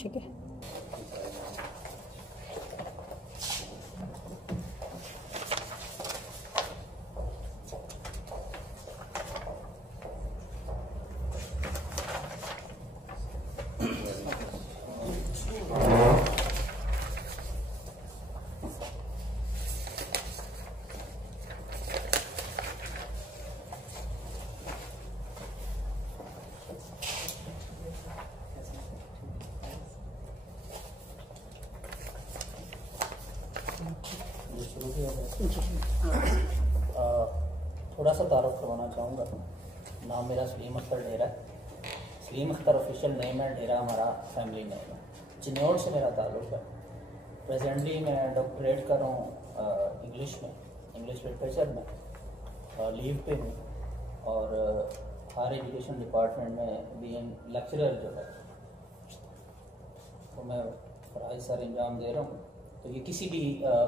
ٹھیک ہے. تھوڑا سا تعارف کروانا چاہوں گا. نام میرا سلیم اختر ڈھیرا ہے. سلیم اختر آفیشیل نیم ہے, ڈھیرا ہمارا فیملی نیم ہے. چنیوڑ سے میرا تعلق ہے. پریزنٹلی میں ڈاکٹریٹ کر رہا ہوں انگلش میں, انگلش لٹریچر میں. لیو پہ ہوں اور ہائر ایجوکیشن ڈپارٹمنٹ میں بی ایم لیکچرر جو ہے تو میں فرائض سر انجام دے رہا ہوں. تو یہ کسی بھی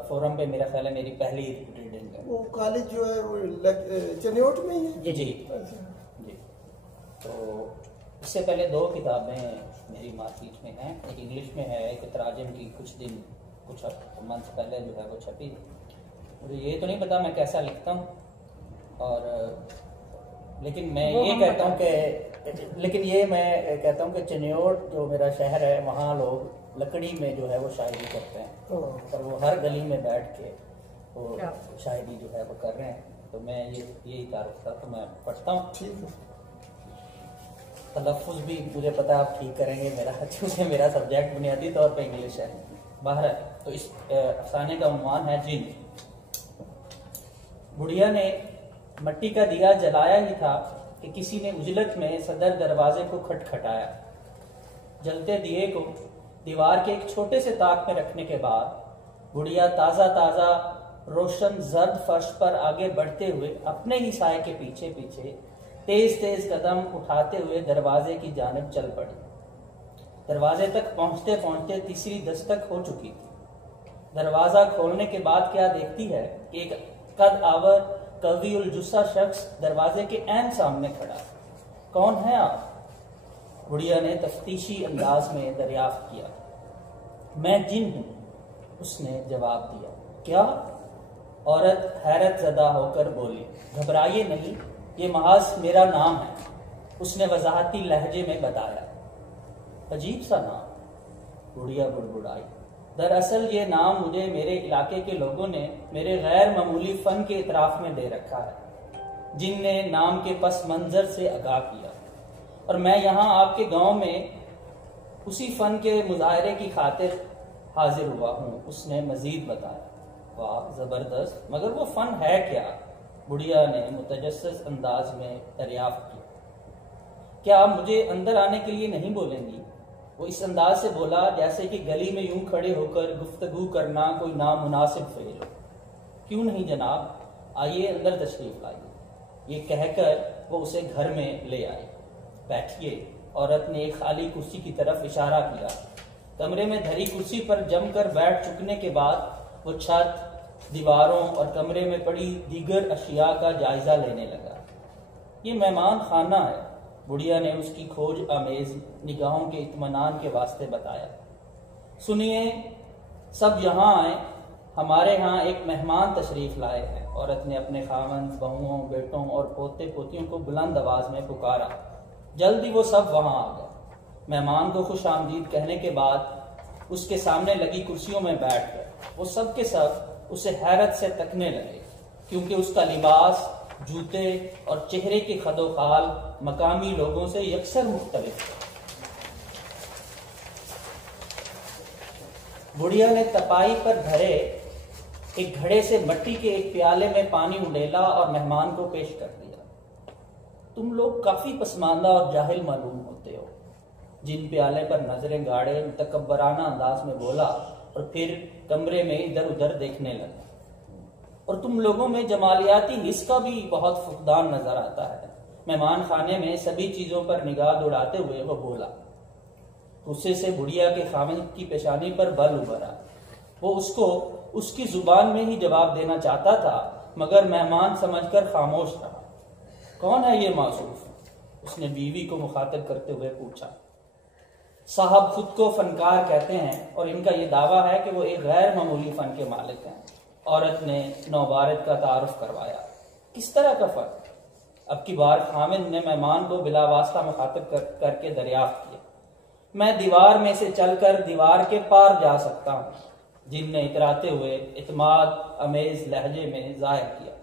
فورم پہ میرا خیال ہے میری پہلی ریڈنگ ہے. وہ کالج جو ہے وہ چنیوٹ میں ہی ہے. جی جی. تو اس سے پہلے 2 کتابیں میری مارکیٹ میں ہیں. ایک انگلش میں ہے, ایک تراجم کی کچھ منتھ پہلے جو ہے وہ چھپی. مجھے یہ تو نہیں پتا میں کیسا لکھتا ہوں, اور لیکن میں یہ کہتا ہوں کہ چنیوٹ جو میرا شہر ہے وہاں لوگ لکڑی میں جو ہے وہ شاعری کرتے ہیں, اور وہ ہر گلی میں بیٹھ کے وہ شاعری جو ہے وہ کر رہے ہیں. تو میں یہی تعارف تھا, تو میں پڑھتا ہوں. تلفظ بھی مجھے پتا آپ ٹھیک کریں گے میرا, کیونکہ میرا سبجیکٹ بنیادی طور پہ انگلش ہے. باہر تو اس افسانے کا عنوان ہے جن. بڑھیا نے مٹی کا دیا جلایا ہی تھا کہ کسی نے اجلت میں صدر دروازے کو کھٹکھٹایا. جلتے دیے کو دیوار کے ایک چھوٹے سے طاق میں رکھنے کے بعد بڑھیا تازہ روشن زرد فرش پر آگے بڑھتے ہوئے اپنے ہی سائے کے پیچھے تیز قدم اٹھاتے ہوئے دروازے کی جانب چل پڑی. دروازے تک پہنچتے پہنچتے تیسری دستک ہو چکی تھی. دروازہ کھولنے کے بعد کیا دیکھتی ہے کہ ایک قد آور قوی الجثہ شخص دروازے کے عین سامنے کھڑا. کون ہے آپ؟ بڑھیا نے تفتیشی انداز میں دریافت کیا. میں جن ہوں, اس نے جواب دیا. کیا؟ عورت حیرت زدہ ہو کر بولی. گھبرائیے نہیں, یہ محض میرا نام ہے, اس نے وضاحتی لہجے میں بتایا. عجیب سا نام, بڑھیا بڑبڑائی. دراصل یہ نام مجھے میرے علاقے کے لوگوں نے میرے غیر معمولی فن کے اعتراف میں دے رکھا ہے. جن نے نام کے پس منظر سے آگاہ کیا, اور میں یہاں آپ کے گاؤں میں اسی فن کے مظاہرے کی خاطر حاضر ہوا ہوں, اس نے مزید بتایا. واہ زبردست, مگر وہ فن ہے کیا؟ بڑھیا نے متجسس انداز میں دریافت کیا. کیا آپ مجھے اندر آنے کے لیے نہیں بولیں گی؟ وہ اس انداز سے بولا جیسے کہ گلی میں یوں کھڑے ہو کر گفتگو کرنا کوئی نامناسب فعل ہو. کیوں نہیں جناب, آئیے اندر تشریف لائیے. یہ کہہ کر وہ اسے گھر میں لے آئی. بیٹھیے. عورت نے ایک خالی کرسی کی طرف اشارہ کیا. کمرے میں دھری کرسی پر جم کر بیٹھ چکنے کے بعد وہ چھت, دیواروں اور کمرے میں پڑی دیگر اشیاء کا جائزہ لینے لگا. یہ مہمان خانہ ہے, بڑھیا نے اس کی کھوج آمیز نگاہوں کے اطمینان کے واسطے بتایا. سنیے, سب یہاں آئیں, ہمارے ہاں ایک مہمان تشریف لائے ہیں. عورت نے اپنے خاوند, بہوؤں, بیٹوں اور پوتے پوتیوں کو بلند آواز میں پکارا. جلدی وہ سب وہاں آ گئے. مہمان کو خوش آمدید کہنے کے بعد اس کے سامنے لگی کرسیوں میں بیٹھ گئے. وہ سب کے سب اسے حیرت سے تکنے لگے, کیونکہ اس کا لباس, جوتے اور چہرے کی خد و خال مقامی لوگوں سے یکسر مختلف تھے. بڑھیا نے تپائی پر بھرے ایک گھڑے سے مٹی کے ایک پیالے میں پانی اڈیلا اور مہمان کو پیش کر دیا. تم لوگ کافی پسماندہ اور جاہل معلوم ہوتے ہو. جن پیالے پر نظریں گاڑے متکبرانہ انداز میں بولا اور پھر کمرے میں ادھر ادھر دیکھنے لگا. اور تم لوگوں میں جمالیاتی حص کا بھی بہت فقدان نظر آتا ہے. مہمان خانے میں سبھی چیزوں پر نگاہ دوڑاتے ہوئے وہ بولا. غصے سے بڑھیا کے خاوند کی پیشانی پر بل ابھرا. وہ اس کو اس کی زبان میں ہی جواب دینا چاہتا تھا, مگر مہمان سمجھ کر خاموش رہا. کون ہے یہ معصوف؟ اس نے بیوی کو مخاطب کرتے ہوئے پوچھا. صاحب خود کو فنکار کہتے ہیں اور ان کا یہ دعویٰ ہے کہ وہ ایک غیر معمولی فن کے مالک ہیں۔ عورت نے نوبارد کا تعارف کروایا۔ کس طرح کا فن؟ اب کی بار خامد نے مہمان کو بلا واسطہ مخاطب کر کے دریافت کیا۔ میں دیوار میں سے چل کر دیوار کے پار جا سکتا ہوں، جن نے اتراتے ہوئے اعتماد امیز لہجے میں ظاہر کیا،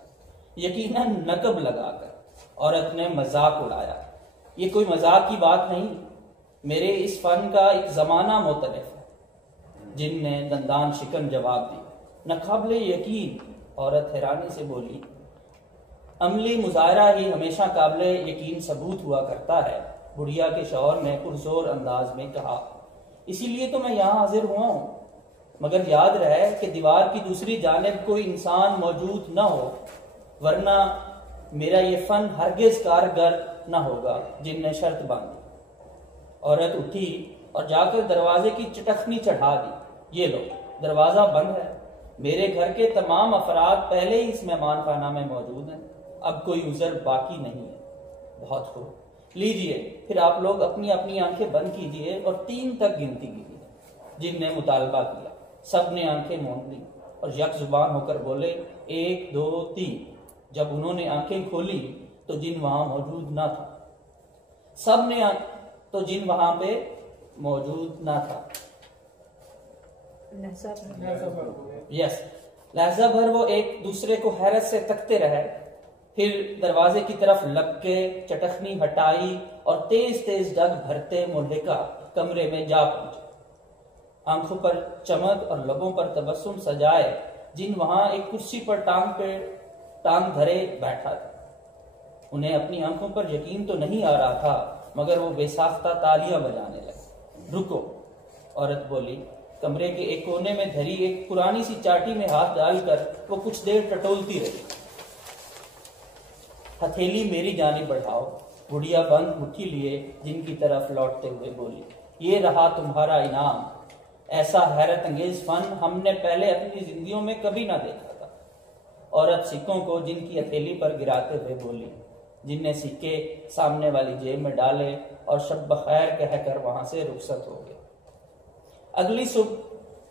یقیناً نقب لگا کر۔ عورت نے مذاق اڑایا۔ یہ کوئی مذاق کی بات نہیں، میرے اس فن کا ایک زمانہ مختلف ہے۔ جن نے دندان شکن جواب دی۔ ناقابل یقین، عورت حیرانی سے بولی۔ عملی مظاہرہ ہی ہمیشہ قابل یقین ثبوت ہوا کرتا ہے، بڑھیا کے شوہر نے پرزور انداز میں کہا۔ اسی لیے تو میں یہاں حاضر ہوا ہوں، مگر یاد رہے کہ دیوار کی دوسری جانب کوئی انسان موجود نہ ہو، ورنہ میرا یہ فن ہرگز کارگر نہ ہوگا۔ جن نے شرط باندھی۔ عورت اٹھی اور جا کر دروازے کی چٹخنی چڑھا دی۔ یہ لو، دروازہ بند ہے۔ میرے گھر کے تمام افراد پہلے ہی اس مہمان خانہ میں موجود ہیں، اب کوئی عذر باقی نہیں ہے۔ بہت خوب، لیجئے پھر آپ لوگ اپنی اپنی آنکھیں بند کیجئے اور 3 تک گنتی کیجئے۔ جن نے مطالبہ کیا۔ سب نے آنکھیں موند لیں اور یک زبان ہو کر بولے 1 2 3۔ جب انہوں نے آنکھیں کھولی تو جن وہاں موجود نہ تھا۔ سب نے تو جن وہاں پہ موجود نہ تھا۔ یس، لہذا بھر وہ ایک دوسرے کو حیرت سے تکتے رہے، پھر دروازے کی طرف لگ کے چٹخنی ہٹائی اور تیز تیز ڈگ بھرتے ملحقہ کمرے میں جا پہنچے۔ آنکھوں پر چمک اور لبوں پر تبسم سجائے جن وہاں ایک کرسی پر ٹانگ دھرے بیٹھا تھا۔ انہیں اپنی آنکھوں پر یقین تو نہیں آ رہا تھا، مگر وہ بے ساختہ تالیاں بجانے لگے۔ رکو، عورت بولی۔ کمرے کے ایک کونے میں دھری ایک پرانی سی چاٹی میں ہاتھ ڈال کر وہ کچھ دیر ٹٹولتی رہی۔ ہتھیلی میری جانب بڑھاؤ، بڑھیا بند مٹھی لیے جن کی طرف لوٹتے ہوئے بولی۔ یہ رہا تمہارا انعام۔ ایسا حیرت انگیز فن ہم نے پہلے اپنی زندگیوں میں کبھی نہ دیکھا تھا۔ عورت سکوں کو جن کی ہتھیلی پر گراتے ہوئے بولی۔ جن نے سکے سامنے والی جیب میں ڈالے اور شب بخیر کہہ کر وہاں سے رخصت ہو گئے۔ اگلی صبح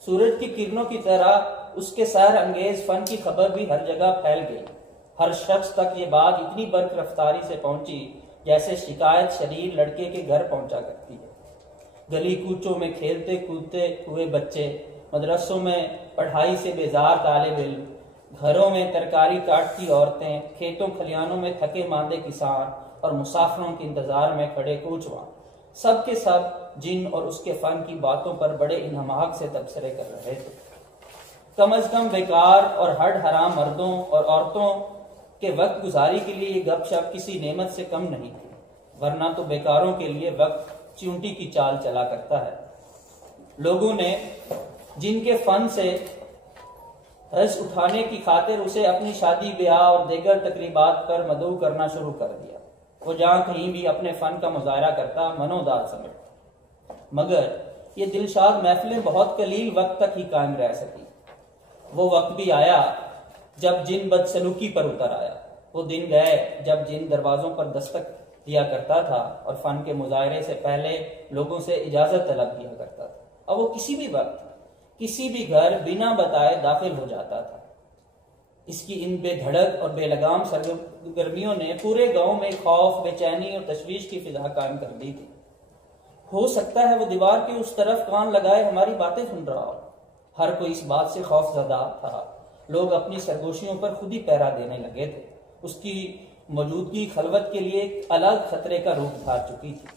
سورج کی کرنوں کی طرح اس کے سحر انگیز فن کی خبر بھی ہر جگہ پھیل گئی۔ ہر شخص تک یہ بات اتنی برق رفتاری سے پہنچی جیسے شکایت شریر لڑکے کے گھر پہنچا کرتی ہے۔ گلی کوچوں میں کھیلتے کودتے ہوئے بچے، مدرسوں میں پڑھائی سے بیزار طالب علم، گھروں میں ترکاری کاٹتی عورتیں، کھیتوں کھلیانوں میں تھکے ماندے کسان اور مسافروں کے انتظار میں کھڑے کوچواں، سب کے سب جن اور اس کے فن کی باتوں پر بڑے انہماک سے تبصرے کر رہے تھے۔ کم از کم بیکار اور ہڈ حرام مردوں اور عورتوں کے وقت گزاری کے لیے یہ گپ شپ کسی نعمت سے کم نہیں تھی، ورنہ تو بیکاروں کے لیے وقت چونٹی کی چال چلا کرتا ہے۔ لوگوں نے جن کے فن سے رس اٹھانے کی خاطر اسے اپنی شادی بیاہ اور دیگر تقریبات پر مدعو کرنا شروع کر دیا۔ وہ جہاں کہیں بھی اپنے فن کا مظاہرہ کرتا منوداد سمجھتا، مگر یہ دلشاد محفلیں بہت قلیل وقت تک ہی قائم رہ سکی۔ وہ وقت بھی آیا جب جن بدسلوکی پر اتر آیا، وہ دن گئے جب جن دروازوں پر دستک دیا کرتا تھا اور فن کے مظاہرے سے پہلے لوگوں سے اجازت طلب کیا کرتا تھا، اور وہ کسی بھی وقت کسی بھی گھر بنا بتائے داخل ہو جاتا تھا۔ اس کی ان بے دھڑک اور بے لگام سرگرمیوں نے پورے گاؤں میں خوف، بے چینی اور تشویش کی فضا قائم کر دی تھی۔ ہو سکتا ہے وہ دیوار کے اس طرف کان لگائے ہماری باتیں سن رہا ہو۔ ہر کوئی اس بات سے خوف زدہ تھا۔ لوگ اپنی سرگوشیوں پر خود ہی پہرا دینے لگے تھے۔ اس کی موجودگی خلوت کے لیے ایک الگ خطرے کا روپ دھار چکی تھی۔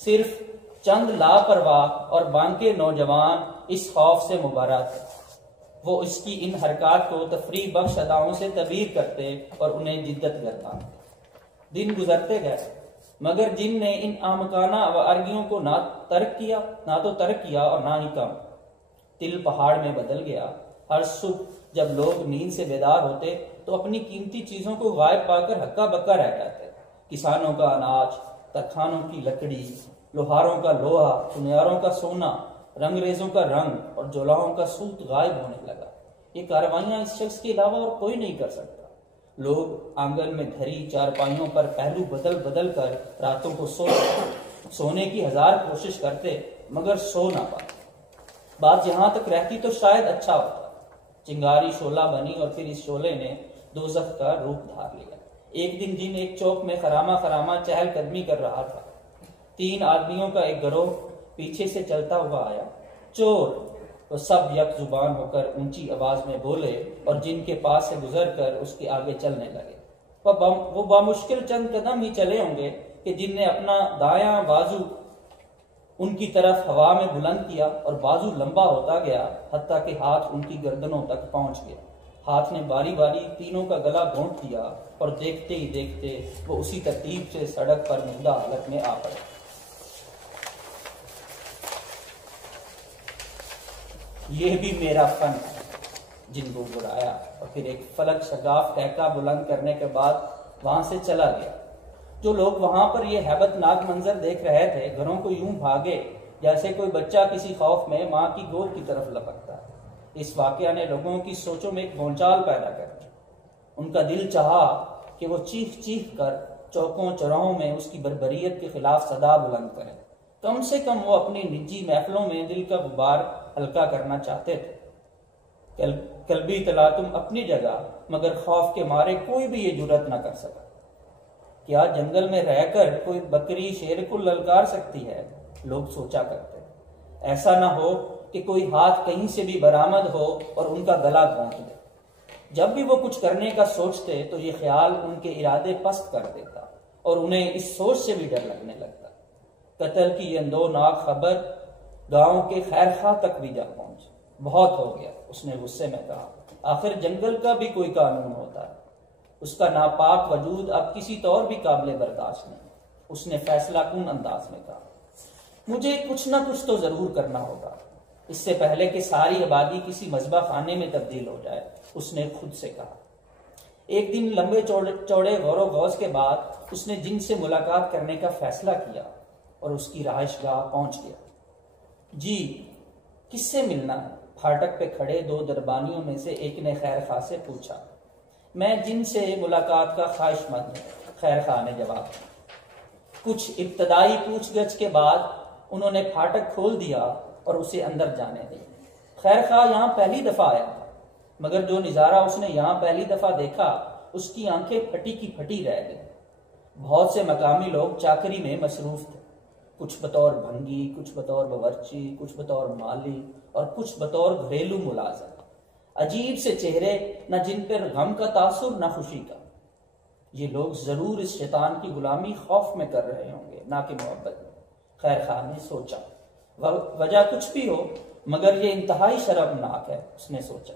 صرف چند لاپرواہ اور بانکے نوجوان اس خوف سے مبرا تھے۔ وہ اس کی ان حرکات کو تفریح بخش اداؤں سے تعبیر کرتے اور انہیں جدت گردانتے۔ دن گزرتے گئے، مگر جن نے ان آمکانہ آوارگیوں کو نہ تو ترک کیا اور نہ ہی کم۔ تل پہاڑ میں بدل گیا۔ ہر صبح جب لوگ نیند سے بیدار ہوتے تو اپنی قیمتی چیزوں کو غائب پا کر ہکا بکا رہ جاتے۔ کسانوں کا اناج، ترخانوں کی لکڑی، لوہاروں کا لوہا، سنیاروں کا سونا، رنگریزوں کا رنگ اور جولاؤں کا سوت غائب ہونے لگا۔ یہ کاروائیاں اس شخص کے علاوہ اور کوئی نہیں کر سکتا۔ لوگ آنگن میں دھری چارپائیوں پر پہلو بدل بدل کر راتوں کو سوتے، سونے کی 1000 کوشش کرتے مگر سو نہ پاتے۔ بات یہاں تک رہتی تو شاید اچھا ہوتا۔ چنگاری شعلہ بنی اور پھر اس شعلے نے دوزخ کا روپ دھار لیا۔ ایک دن جن ایک چوک میں خرامہ خرامہ چہل قدمی کر رہا تھا، 3 آدمیوں کا ایک گروہ پیچھے سے چلتا ہوا آیا۔ چور! تو سب یک زبان ہو کر اونچی آواز میں بولے اور جن کے پاس سے گزر کر اس کے آگے چلنے لگے۔ وہ بامشکل چند قدم ہی چلے ہوں گے کہ جن نے اپنا دایاں بازو ان کی طرف ہوا میں بلند کیا اور بازو لمبا ہوتا گیا حتیٰ کہ ہاتھ ان کی گردنوں تک پہنچ گیا۔ ہاتھ نے باری باری تینوں کا گلا گھونٹ دیا اور دیکھتے ہی دیکھتے وہ اسی ترتیب سے سڑک پر مردہ حالت میں آ پڑے۔ یہ بھی میرا فن ہے، جن کو گرایا اور پھر ایک فلک شگاف ٹہکا بلند کرنے کے بعد وہاں سے چلا گیا۔ جو لوگ وہاں پر یہ ہیبت ناک منظر دیکھ رہے تھے گھروں کو یوں بھاگے جیسے کوئی بچہ کسی خوف میں ماں کی گود کی طرف لپکتا ہے۔ اس واقعہ نے لوگوں کی سوچوں میں ایک بھونچال پیدا کر دی۔ ان کا دل چاہا کہ وہ چیخ چیخ کر چوکوں چوراہوں میں اس کی بربریت کے خلاف صدا بلند کریں۔ کم سے کم وہ اپنی نجی محفلوں میں دل کا غبار ہلکا کرنا چاہتے تھے۔ قلبی تلاطم اپنی جگہ، مگر خوف کے مارے کوئی بھی یہ جرت نہ کر سکا۔ کیا جنگل میں رہ کر کوئی بکری شیر کو للکار سکتی ہے؟ لوگ سوچا کرتے۔ ایسا نہ ہو کہ کوئی ہاتھ کہیں سے بھی برآمد ہو اور ان کا گلا گھونٹ دے۔ جب بھی وہ کچھ کرنے کا سوچتے تو یہ خیال ان کے ارادے پست کر دیتا اور انہیں اس سوچ سے بھی ڈر لگنے لگتا۔ قتل کی یہ اندوناک خبر گاؤں کے خیر خواہ تک بھی جا پہنچی۔ بہت ہو گیا، اس نے غصے میں کہا، آخر جنگل کا بھی کوئی قانون ہوتا ہے، اس کا ناپاک وجود اب کسی طور بھی قابل برداشت نہیں۔ اس نے فیصلہ کن انداز میں کہا، مجھے کچھ نہ کچھ تو ضرور کرنا ہوگا، اس سے پہلے کہ ساری آبادی کسی مذبح خانے میں تبدیل ہو جائے۔ اس نے خود سے کہا۔ ایک دن لمبے چوڑے غور و غوض کے بعد اس نے جن سے ملاقات کرنے کا فیصلہ کیا اور اس کی رہائش گاہ پہنچ گیا۔ جی، کس سے ملنا ہے؟ پھاٹک پہ کھڑے 2 دربانیوں میں سے ایک نے خیر خواہ سے پوچھا۔ میں جن سے ملاقات کا خواہش مند ہوں، خیر خواہ نے جواب دیا۔ کچھ ابتدائی پوچھ گچھ کے بعد انہوں نے پھاٹک کھول دیا اور اسے اندر جانے دیا۔ خیر خواہ یہاں پہلی دفعہ آیا تھا، مگر جو نظارہ اس نے یہاں پہلی دفعہ دیکھا اس کی آنکھیں پھٹی کی پھٹی رہ گئی۔ بہت سے مقامی لوگ چاکری میں مصروف تھے، کچھ بطور بھنگی، کچھ بطور باورچی، کچھ بطور مالی اور کچھ بطور گھریلو ملازم۔ عجیب سے چہرے، نہ جن پر غم کا تاثر نہ خوشی کا۔ یہ لوگ ضرور اس شیطان کی غلامی خوف میں کر رہے ہوں گے، نہ کہ محبت میں، خیر خواہ نے سوچا۔ وجہ کچھ بھی ہو مگر یہ انتہائی شرمناک ہے، اس نے سوچا۔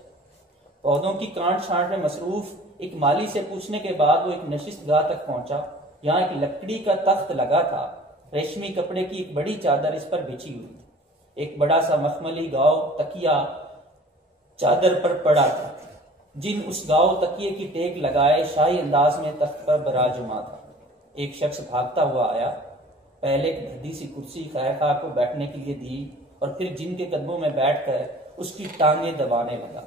پودوں کی کانٹ چھانٹ میں مصروف ایک مالی سے پوچھنے کے بعد وہ ایک نشست گاہ تک پہنچا۔ یہاں ایک لکڑی کا تخت لگا تھا، ریشمی کپڑے کی ایک بڑی چادر اس پر بچھی ہوئی تھی۔ ایک بڑا سا مخملی گاؤ تکیہ چادر پر پڑا تھا۔ جن اس گاؤ تکیے کی ٹیک لگائے شاہی انداز میں تخت پر براجما تھا۔ ایک شخص بھاگتا ہوا آیا، پہلے ایک بھدی سی کرسی خیر خواہ کو بیٹھنے کے لیے دی اور پھر جن کے قدموں میں بیٹھ کر اس کی ٹانگیں دبانے لگا۔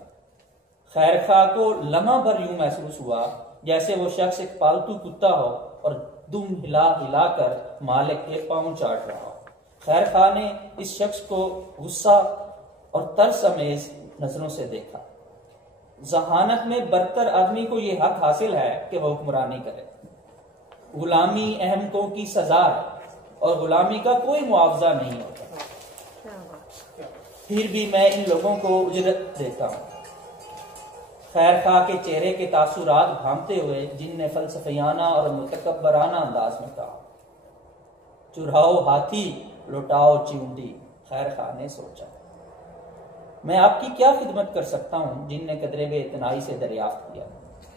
خیر خواہ کو لمحہ بھر یوں محسوس ہوا جیسے وہ شخص ایک پالتو کتا ہو اور دم ہلا ہلا کر مالک کے پاؤں چاٹ رہا ہو۔ خیر خواہ نے اس شخص کو غصہ اور ترس امیز نظروں سے دیکھا۔ ذہانت میں برتر آدمی کو یہ حق حاصل ہے کہ وہ حکمرانی کرے۔ غلامی احمقوں کی سزا ہے اور غلامی کا کوئی معاوضہ نہیں ہوتا۔ پھر بھی میں ان لوگوں کو اجرت دیتا ہوں۔ خیر خواہ کے چہرے کے تاثرات بھانپتے ہوئے جن نے فلسفیانہ اور متکبرانہ انداز میں کہا، چراؤ ہاتھی لوٹاؤ چیونٹی۔ خیر خواہ نے سوچا، میں آپ کی کیا خدمت کر سکتا ہوں؟ جن نے قدرے بے اتنائی سے دریافت کیا۔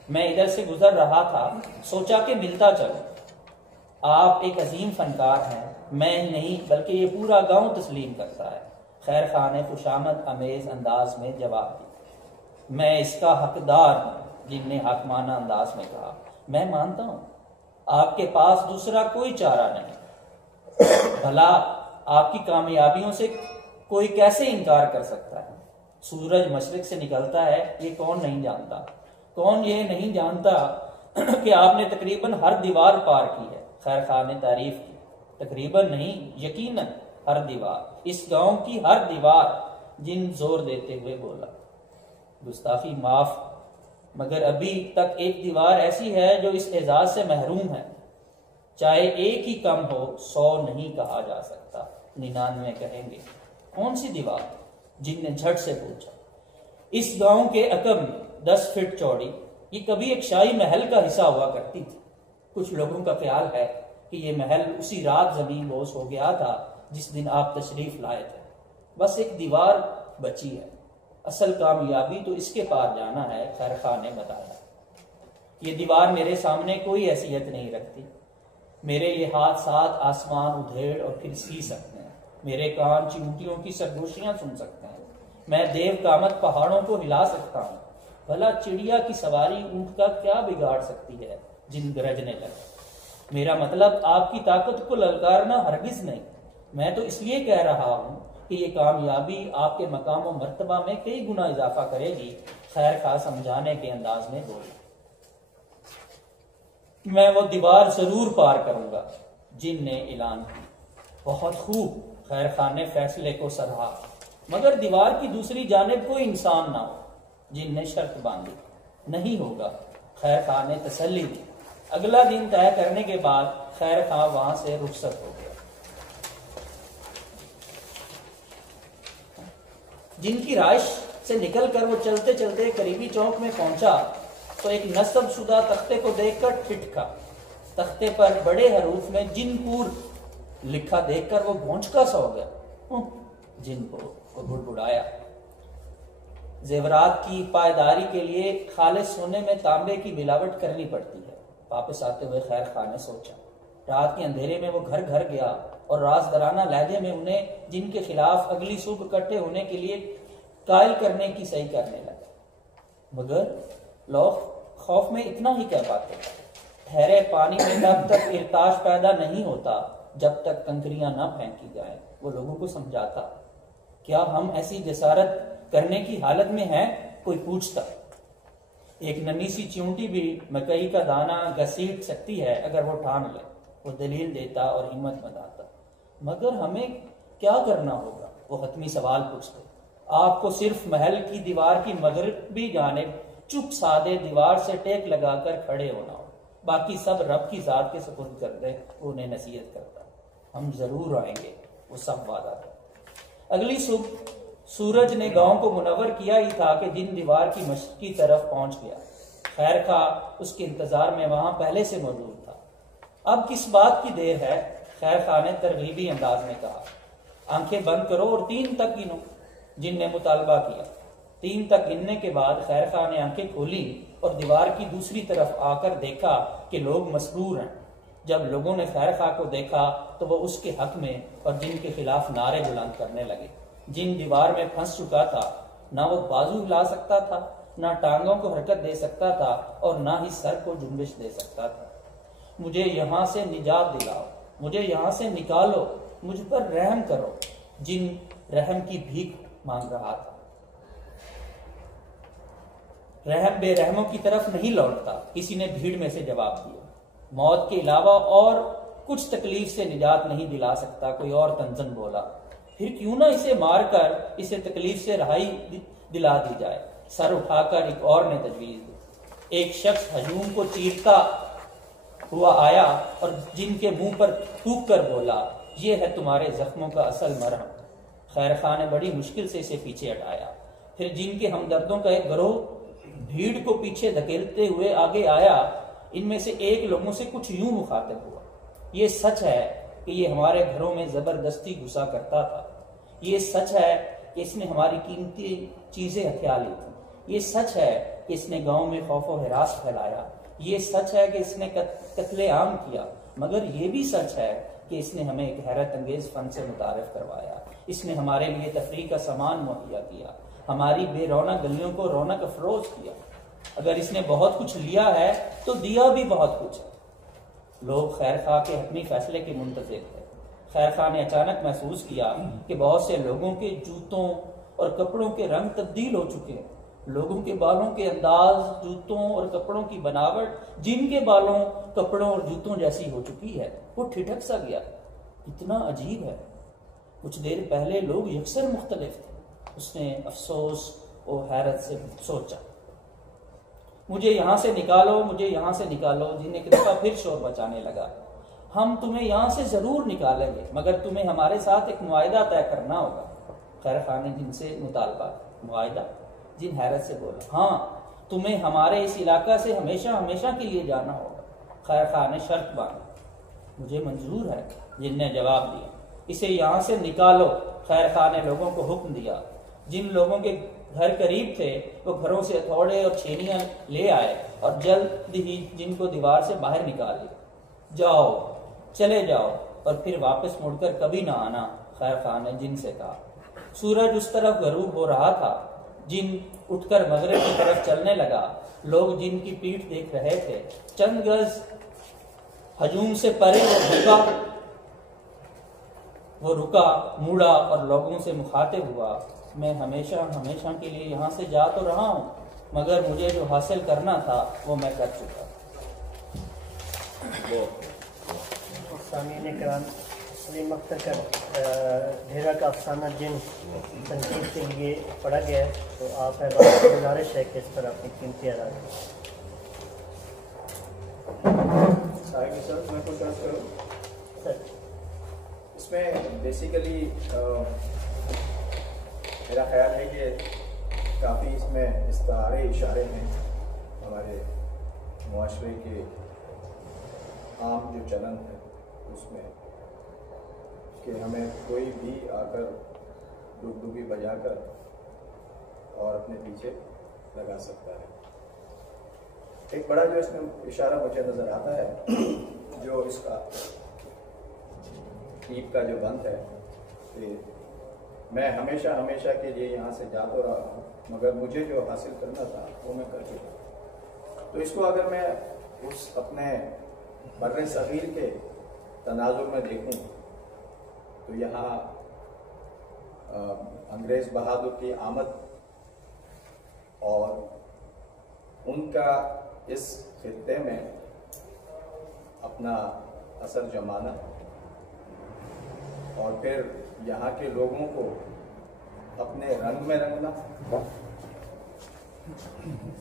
میں ادھر سے گزر رہا تھا، سوچا کہ ملتا چلو۔ آپ ایک عظیم فنکار ہیں، میں ہی نہیں بلکہ یہ پورا گاؤں تسلیم کرتا ہے۔ خیر خواہ نے خوشامد امیز انداز میں جواب دیا۔ میں اس کا حقدار ہوں، جن نے حاکمانہ انداز میں کہا۔ میں مانتا ہوں آپ کے پاس دوسرا کوئی چارہ نہیں، بھلا آپ کی کامیابیوں سے کوئی کیسے انکار کر سکتا ہے؟ سورج مشرق سے نکلتا ہے، یہ کون نہیں جانتا؟ کون یہ نہیں جانتا کہ آپ نے تقریباً ہر دیوار پار کی ہے؟ خیر خواہ نے تعریف کی۔ تقریباً نہیں، یقیناً ہر دیوار، اس گاؤں کی ہر دیوار، جن زور دیتے ہوئے بولا۔ گستاخی معاف، مگر ابھی تک ایک دیوار ایسی ہے جو اس اعزاز سے محروم ہے۔ چاہے ایک ہی کم ہو، 100 نہیں کہا جا سکتا، 99 کہیں گے۔ کون سی دیوار؟ جن نے جھٹ سے پوچھا۔ اس گاؤں کے عقب میں 10 فٹ چوڑی، یہ کبھی ایک شاہی محل کا حصہ ہوا کرتی تھی۔ کچھ لوگوں کا خیال ہے کہ یہ محل اسی رات زمین بوس ہو گیا تھا جس دن آپ تشریف لائے تھے۔ بس ایک دیوار بچی ہے، اصل کامیابی تو اس کے پار جانا ہے، خیر خواہ نے بتایا۔ یہ دیوار میرے سامنے کوئی حیثیت نہیں رکھتی۔ میرے یہ ہاتھ ساتھ آسمان ادھیڑ اور پھر سی سکتے ہیں، میرے کان چیونٹیوں کی سرگوشیاں سن سکتے ہیں، میں دیو کامت پہاڑوں کو ہلا سکتا ہوں۔ بھلا چڑیا کی سواری اونٹ کا کیا بگاڑ سکتی ہے؟ جن گرجنے لگے۔ میرا مطلب آپ کی طاقت کو للکارنا ہرگز نہیں، میں تو اس لیے کہہ رہا ہوں کہ یہ کامیابی آپ کے مقام و مرتبہ میں کئی گنا اضافہ کرے گی۔ خیر خواہ سمجھانے کے انداز میں بولی۔ میں وہ دیوار ضرور پار کروں گا، جن نے اعلان کی۔ بہت خوب، خیر خواہ نے فیصلے کو سراہا، مگر دیوار کی دوسری جانب کوئی انسان نہ ہو۔ جن نے شرط باندھی۔ نہیں ہوگا، خیر خواہ نے تسلی دی۔ اگلا دن طے کرنے کے بعد خیر خواہ وہاں سے رخصت ہو گیا۔ جن کی رہائش سے نکل کر وہ چلتے چلتے قریبی چوک میں پہنچا تو ایک نصب شدہ تختے کو دیکھ کر ٹھٹکا۔ تختے پر بڑے حروف میں جن پور لکھا دیکھ کر وہ بھونچکا سا ہو گیا۔ جن پور کو بڑبڑایا۔ زیورات کی پائیداری کے لیے خالص سونے میں تانبے کی ملاوٹ کرنی پڑتی ہے، واپس آتے ہوئے خیر خواہ نے سوچا۔ رات کے اندھیرے میں وہ گھر گھر گیا اور رازدارانہ لہجے میں انہیں جن کے خلاف اگلی صبح اکٹھے ہونے کے لیے قائل کرنے کی صحیح کرنے لگا، مگر لوگ خوف میں اتنا ہی کہہ پاتے۔ ٹھہرے پانی میں تب تک ارتاش پیدا نہیں ہوتا جب تک کنکریاں نہ پھینکی جائیں، وہ لوگوں کو سمجھاتا۔ کیا ہم ایسی جسارت کرنے کی حالت میں ہیں؟ کوئی پوچھتا۔ ایک ننھی سی چیونٹی بھی مکئی کا دانہ گھسیٹ سکتی ہے اگر وہ ٹھان لے، وہ دلیل دیتا اور ہمت بتاتا۔ مگر ہمیں کیا کرنا ہوگا؟ وہ حتمی سوال پوچھتے۔ آپ کو صرف محل کی دیوار کی مغربی جانب چپ سادے دیوار سے ٹیک لگا کر کھڑے ہونا ہو، باقی سب رب کی ذات کے سپرد کر دے، وہ انہیں نصیحت کرتا۔ ہم ضرور آئیں گے، وہ سب وعدہ تھا۔ اگلی صبح سورج نے گاؤں کو منور کیا ہی تھا کہ جن دیوار کی مشرقی طرف پہنچ گیا۔ خیر خواہ اس کے انتظار میں وہاں پہلے سے موجود تھا۔ اب کس بات کی دیر ہے؟ خیر خواہ نے ترغیبی انداز میں کہا۔ آنکھیں بند کرو اور 3 تک گنو، جن نے مطالبہ کیا۔ 3 تک گننے کے بعد خیر خواہ نے آنکھیں کھولی اور دیوار کی دوسری طرف آ کر دیکھا کہ لوگ مسرور ہیں۔ جب لوگوں نے خیر خواہ کو دیکھا تو وہ اس کے حق میں اور جن کے خلاف نعرے بلند کرنے لگے۔ جن دیوار میں پھنس چکا تھا، نہ وہ بازو ہلا سکتا تھا، نہ ٹانگوں کو حرکت دے سکتا تھا اور نہ ہی سر کو جنبش دے سکتا تھا۔ مجھے یہاں سے نجات دلاؤ، مجھے یہاں سے نکالو، مجھ پر رحم کرو۔ جن رحم کی بھیک مانگ رہا تھا۔ رحم بے رحموں کی طرف نہیں لوٹتا، کسی نے بھیڑ میں سے جواب دیا۔ موت کے علاوہ اور کچھ تکلیف سے نجات نہیں دلا سکتا، کوئی اور تنزن بولا۔ پھر کیوں نہ اسے مار کر اسے تکلیف سے رہائی دلا دی جائے؟ سر اٹھا کر ایک اور نے تجویز دی۔ ایک شخص ہجوم کو چیرتا ہوا آیا اور جن کے منہ پر تھوک کر بولا، یہ ہے تمہارے زخموں کا اصل مرہم۔ خیر خواہ نے بڑی مشکل سے اسے پیچھے ہٹایا۔ پھر جن کے ہمدردوں کا ایک گروہ بھیڑ کو پیچھے دھکیلتے ہوئے آگے آیا۔ ان میں سے ایک لوگوں سے کچھ یوں مخاطب ہوا، یہ سچ ہے کہ یہ ہمارے گھروں میں زبردستی گھسا کرتا تھا، یہ سچ ہے کہ اس نے ہماری قیمتی چیزیں ہتھیا لی تھیں، یہ سچ ہے کہ اس نے گاؤں میں خوف و ہراس پھیلایا، یہ سچ ہے کہ اس نے قتل عام کیا، مگر یہ بھی سچ ہے کہ اس نے ہمیں ایک حیرت انگیز فن سے متعارف کروایا، اس نے ہمارے لیے تفریح کا سامان مہیا کیا، ہماری بے رونق گلیوں کو رونق افروز کیا۔ اگر اس نے بہت کچھ لیا ہے تو دیا بھی بہت کچھ ہے۔ لوگ خیر خواہ کے حتمی فیصلے کے منتظر تھے۔ خیر خواہ نے اچانک محسوس کیا کہ بہت سے لوگوں کے جوتوں اور کپڑوں کے رنگ تبدیل ہو چکے ہیں۔ لوگوں کے بالوں کے انداز جوتوں اور کپڑوں کی بناوٹ جن کے بالوں کپڑوں اور جوتوں جیسی ہو چکی ہے۔ وہ ٹھٹک سا گیا۔ اتنا عجیب ہے، کچھ دیر پہلے لوگ یکسر مختلف تھے۔ اس نے افسوس و حیرت سے سوچا، مجھے یہاں سے نکالو، مجھے یہاں سے نکالو۔ جن ایک دفعہ پھر شور بچانے لگا، ہم تمہیں یہاں سے ضرور نکالیں گے، مگر تمہیں ہمارے ساتھ ایک معاہدہ طے کرنا ہوگا۔ خیر خان نے جن سے مطالبہ، معاہدہ؟ جن حیرت سے بولا، ہاں، تمہیں ہمارے اس علاقہ سے ہمیشہ ہمیشہ کے لیے جانا ہوگا۔ خیر خان نے شرط باندھی۔ مجھے منظور ہے، جن نے جواب دیا، اسے یہاں سے نکالو۔ خیر خان نے لوگوں کو حکم دیا۔ جن لوگوں کے گھر قریب تھے وہ گھروں سے ہتھوڑے اور چھینیاں لے آئے اور جلد ہی جن کو دیوار سے باہر نکال لیا۔ جاؤ، چلے جاؤ، اور پھر واپس مڑ کر کبھی نہ آنا، خیر خان نے جن سے کہا۔ سورج اس طرف غروب ہو رہا تھا۔ جن اٹھ کر مغرب کی طرف چلنے لگا۔ لوگ جن کی پیٹھ دیکھ رہے تھے۔ چند گز ہجوم سے پرے وہ رکا، موڑا اور لوگوں سے مخاطب ہوا، میں ہمیشہ ہمیشہ کے لیے یہاں سے جا تو رہا ہوں، مگر مجھے جو حاصل کرنا تھا وہ میں کر چکا۔ سامعین کرام، سلیم اختر کا ڈھیرا کا افسانہ جن تنقید کے لیے پڑھا گیا ہے، تو آپ احباب کی گزارش ہے کہ اس پر اپنی قیمتی آراء دیں۔ صاحب میں کچھ عرض کروں سر، اس میں بیسیکلی میرا خیال ہے کہ کافی اس میں استعارے اشارے ہیں ہمارے معاشرے کے عام جو چلن ہے اس میں، کہ ہمیں کوئی بھی آ کر ڈگڈگی بجا کر اور اپنے پیچھے لگا سکتا ہے۔ ایک بڑا جو اس میں اشارہ مجھے نظر آتا ہے، جو اس کا ٹیپ کا جو بند ہے کہ میں ہمیشہ ہمیشہ کے لیے یہاں سے جا تو رہا ہوں، مگر مجھے جو حاصل کرنا تھا وہ میں کر چکا۔ تو اس کو اگر میں اس اپنے بر صغیر کے تناظر میں دیکھوں تو یہاں انگریز بہادر کی آمد اور ان کا اس خطے میں اپنا اثر جمانا، اور پھر یہاں کے لوگوں کو اپنے رنگ میں رنگنا،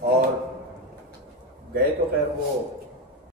اور گئے تو خیر وہ